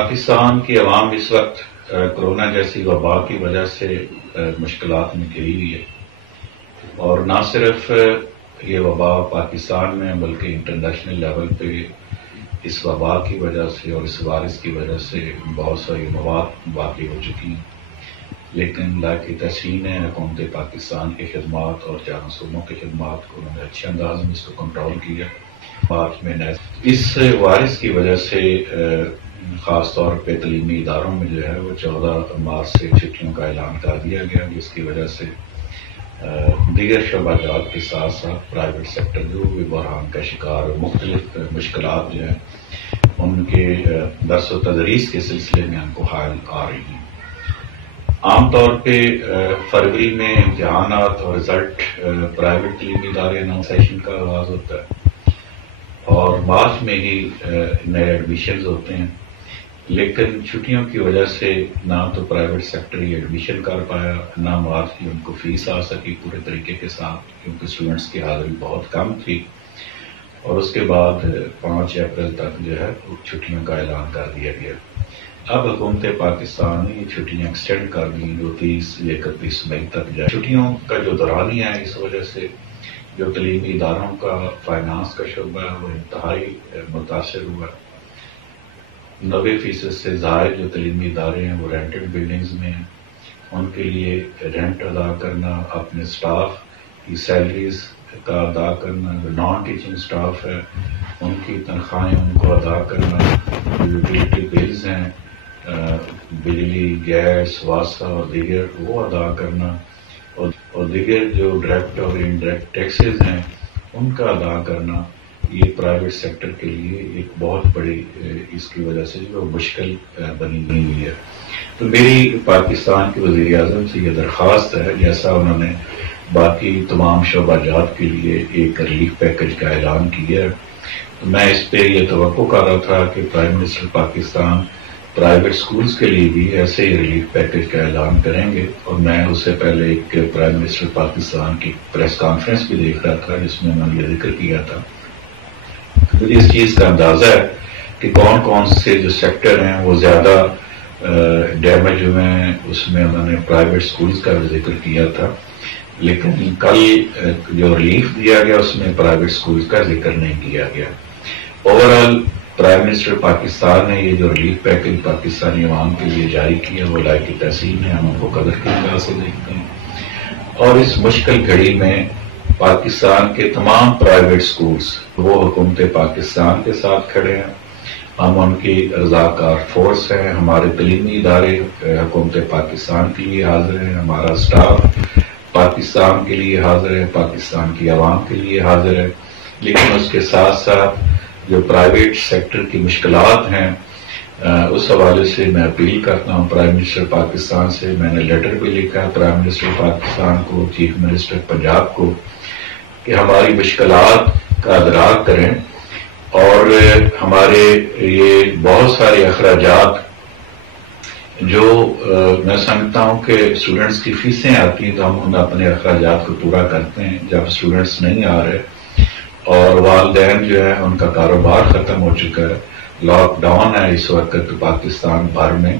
پاکستان کی عوام اس وقت کورونا جیسی وبا کی وجہ سے مشکلات میں گھری ہوئی ہے، اور نہ صرف یہ وبا پاکستان میں بلکہ انٹرنیشنل لیول پہ اس وبا کی وجہ سے اور اس وائرس کی وجہ سے بہت ساری مواد واقع ہو چکی ہیں، لیکن لائق تحسین ہے حکومت پاکستان کی خدمات اور جانشینوں کی خدمات کو انہوں نے اچھے انداز میں اس کو کنٹرول کیا۔ مارچ میں اس وائرس کی وجہ سے خاص طور پہ تعلیمی اداروں میں جو ہے وہ 14 مارچ سے چھٹیوں کا اعلان کر دیا گیا، جس کی وجہ سے دیگر شعبہ جات کے ساتھ ساتھ پرائیویٹ سیکٹر جو بھی بحران کا شکار مختلف مشکلات جو ہیں ان کے درس و تدریس کے سلسلے میں ان کو حائل آ رہی ہیں۔ عام طور پہ فروری میں امتحانات اور رزلٹ پرائیویٹ تعلیمی ادارے نو سیشن کا آغاز ہوتا ہے اور مارچ میں ہی نئے ایڈمیشنز ہوتے ہیں، لیکن چھٹیوں کی وجہ سے نہ تو پرائیویٹ سیکٹر یہ ایڈمیشن کر پایا، نہ مارچ کی ان کو فیس آ سکی پورے طریقے کے ساتھ، کیونکہ اسٹوڈنٹس کی حاضری بہت کم تھی، اور اس کے بعد 5 اپریل تک جو ہے چھٹیوں کا اعلان کر دیا گیا۔ اب حکومت پاکستان نے یہ چھٹیاں ایکسٹینڈ کر دیں جو 30 یا 31 مئی تک جائے۔ چھٹیوں کا جو دورانیہ ہے اس وجہ سے جو تعلیمی اداروں کا فائنانس کا شعبہ ہے وہ انتہائی متاثر ہوا۔ 90% سے زائد جو تعلیمی ادارے ہیں وہ رینٹڈ بلڈنگز میں ہیں، ان کے لیے رینٹ ادا کرنا، اپنے سٹاف کی سیلریز کا ادا کرنا، جو نان ٹیچنگ سٹاف ہے ان کی تنخواہیں ان کو ادا کرنا، جو یوٹیلیٹی بلز ہیں بجلی، گیس، واسطہ اور دیگر وہ ادا کرنا، اور دیگر جو ڈائریکٹ اور انڈائریکٹ ٹیکسز ہیں ان کا ادا کرنا، یہ پرائیویٹ سیکٹر کے لیے ایک بہت بڑی اس کی وجہ سے جو مشکل بنی ہوئی ہے۔ تو میری پاکستان کے وزیر اعظم سے یہ درخواست ہے، جیسا انہوں نے باقی تمام شعبہ جات کے لیے ایک ریلیف پیکج کا اعلان کیا ہے، تو میں اس پہ یہ توقع کر رہا تھا کہ prime minister Pakistan private schools کے لیے بھی ایسے ہی ریلیف پیکج کا اعلان کریں گے، اور میں اس سے پہلے ایک پرائم منسٹر پاکستان کی پریس کانفرنس بھی دیکھ رہا تھا جس میں انہوں نے یہ ذکر کیا تھا۔ مجھے اس چیز کا اندازہ ہے کہ کون کون سے جو سیکٹر ہیں وہ زیادہ ڈیمیج ہوئے ہیں، اس میں انہوں نے پرائیویٹ سکولز کا بھی ذکر کیا تھا، لیکن کل جو ریلیف دیا گیا اس میں پرائیویٹ سکولز کا ذکر نہیں کیا گیا۔ اوورآل پرائم منسٹر پاکستان نے یہ جو ریلیف پیکج پاکستانی عوام کے لیے جاری کیا وہ لائق تحسین ہے، ہم ان کو قدر کی طرح سے دیکھتے ہیں، اور اس مشکل گھڑی میں پاکستان کے تمام پرائیویٹ سکولز وہ حکومت پاکستان کے ساتھ کھڑے ہیں، ہم ان کی رضاکار فورس ہیں، ہمارے تعلیمی ادارے حکومت پاکستان کے لیے حاضر ہیں، ہمارا سٹاف پاکستان کے لیے حاضر ہے، پاکستان کی عوام کے لیے حاضر ہے، لیکن اس کے ساتھ ساتھ جو پرائیویٹ سیکٹر کی مشکلات ہیں اس حوالے سے میں اپیل کرتا ہوں پرائم منسٹر پاکستان سے۔ میں نے لیٹر بھی لکھا ہے پرائم منسٹر پاکستان کو، چیف منسٹر پنجاب کو، کہ ہماری مشکلات کا ادراک کریں، اور ہمارے یہ بہت سارے اخراجات جو میں سمجھتا ہوں کہ اسٹوڈنٹس کی فیسیں آتی ہیں تو ہم ان اپنے اخراجات کو پورا کرتے ہیں، جب اسٹوڈنٹس نہیں آ رہے اور والدین جو ہے ان کا کاروبار ختم ہو چکا ہے، لاک ڈاؤن ہے اس وقت پاکستان بھر میں،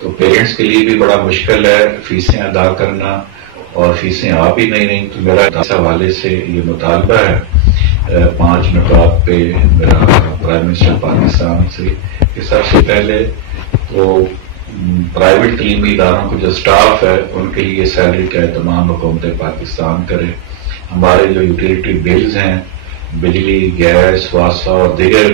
تو پیرنٹس کے لیے بھی بڑا مشکل ہے فیسیں ادا کرنا، اور فیسیں آ بھی نہیں رہی۔ تو میرا اس حوالے سے یہ مطالبہ ہے 5 نکات پہ میرا پرائم منسٹر پاکستان سے کہ سب سے پہلے تو پرائیویٹ تعلیمی اداروں کو جو سٹاف ہے ان کے لیے سیلری کا اہتمام حکومت پاکستان کرے، ہمارے جو یوٹیلیٹی بلز ہیں بجلی، گیس، واسطہ اور دیگر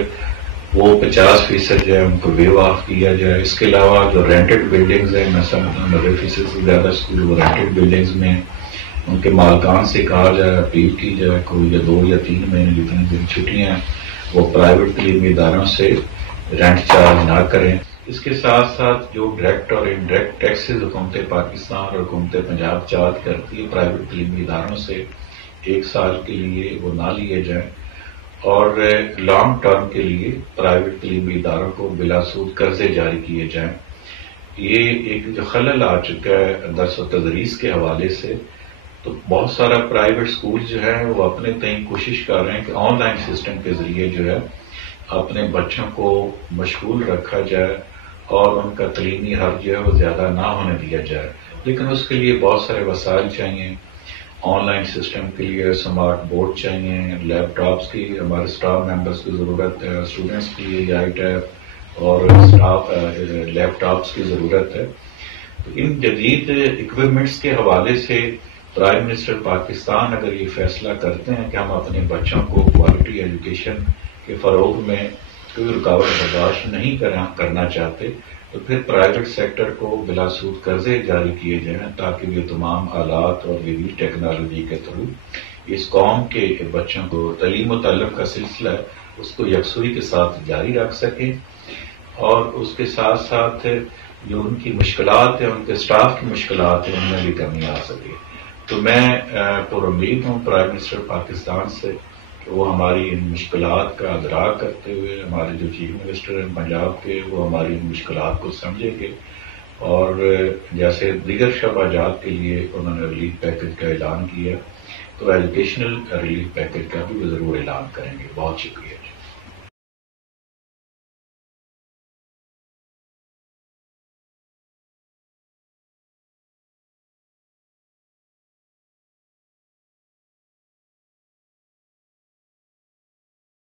وہ 50% جو ہے ان کو ویو آف کیا جائے۔ اس کے علاوہ جو رینٹڈ بلڈنگز ہیں، میں سمجھتا ہوں 90% سے زیادہ اسکول وہ رینٹڈ بلڈنگز میں، ان کے مالکان سے کہا جائے، اپیل کی جائے کوئی 2 یا 3 مہینے جتنے دن چھٹیاں ہیں وہ پرائیویٹ تعلیمی اداروں سے رینٹ چارج نہ کریں۔ اس کے ساتھ ساتھ جو ڈائریکٹ اور انڈائریکٹ ٹیکسز حکومت پاکستان اور حکومت پنجاب چارج کرتی ہے پرائیویٹ تعلیمی اداروں سے 1 سال کے لیے وہ نہ لیے جائیں، اور لانگ ٹرم کے لیے پرائیویٹ تعلیمی اداروں کو بلا سود قرضے جاری کیے جائیں۔ یہ ایک جو خلل آ چکا ہے درس و تدریس کے حوالے سے، تو بہت سارا پرائیویٹ سکول جو ہے وہ اپنے تئیں کوشش کر رہے ہیں کہ آن لائن سسٹم کے ذریعے جو ہے اپنے بچوں کو مشغول رکھا جائے اور ان کا تعلیمی حرج جو ہے وہ زیادہ نہ ہونے دیا جائے. لیکن اس کے لیے بہت سارے وسائل چاہیے. آن لائن سسٹم کے لیے اسمارٹ بورڈ چاہیے, لیپ ٹاپس کی ہمارے اسٹاف ممبرس کی ضرورت ہے, اسٹوڈنٹس کے لیے آئی ٹیب اور اسٹاف لیپ ٹاپس کی ضرورت ہے. تو ان جدید اکوپمنٹس کے حوالے سے پرائم منسٹر پاکستان اگر یہ فیصلہ کرتے ہیں کہ ہم اپنے بچوں کو کوالٹی ایجوکیشن کے فروغ میں کوئی رکاوٹ برداشت نہیں کرنا چاہتے, تو پھر پرائیویٹ سیکٹر کو بلا سود قرضے جاری کیے جائیں تاکہ یہ تمام آلات اور جدید ٹیکنالوجی کے تھرو اس قوم کے بچوں کو تعلیم و تعلم کا سلسلہ ہے اس کو یکسوئی کے ساتھ جاری رکھ سکیں, اور اس کے ساتھ ساتھ جو ان کی مشکلات ہیں, ان کے اسٹاف کی مشکلات ہیں, ان میں بھی کمی آ سکے. تو میں پر امید ہوں پرائم منسٹر پاکستان سے کہ وہ ہماری ان مشکلات کا ادراک کرتے ہوئے, ہمارے جو چیف منسٹر ہیں پنجاب کے, وہ ہماری ان مشکلات کو سمجھیں گے, اور جیسے دیگر شعبہ جات کے لیے انہوں نے ریلیف پیکج کا اعلان کیا, تو ایجوکیشنل ریلیف پیکج کا بھی وہ ضرور اعلان کریں گے. بہت شکریہ.